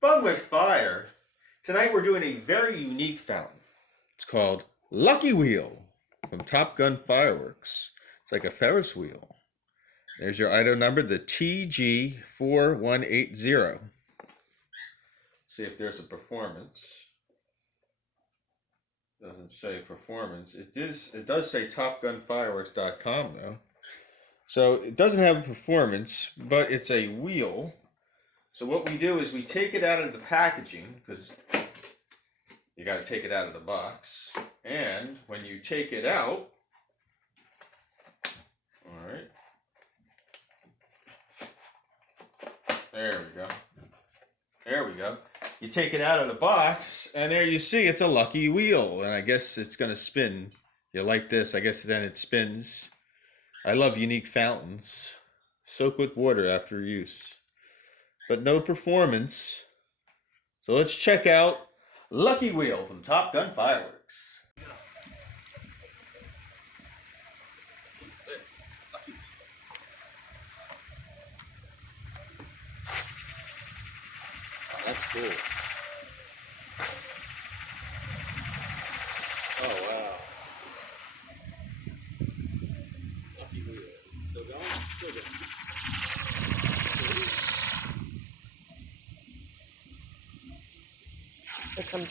Fun with Fire. Tonight we're doing a very unique fountain. It's called Lucky Wheel from Top Gun Fireworks. It's like a Ferris wheel. There's your item number, the TG4180. See if there's a performance. Doesn't say performance. It does say TopGunFireworks.com though. So it doesn't have a performance, but it's a wheel. So what we do is we take it out of the packaging, because you got to take it out of the box. And when you take it out, all right, there we go. There we go. You take it out of the box, and there you see it's a lucky wheel. And I guess it's going to spin. You like this, I guess then it spins. I love unique fountains. Soak with water after use. But no performance. So let's check out Lucky Wheel from Top Gun Fireworks. That's cool. Oh, wow. Lucky Wheel. Still going? Still going. Here comes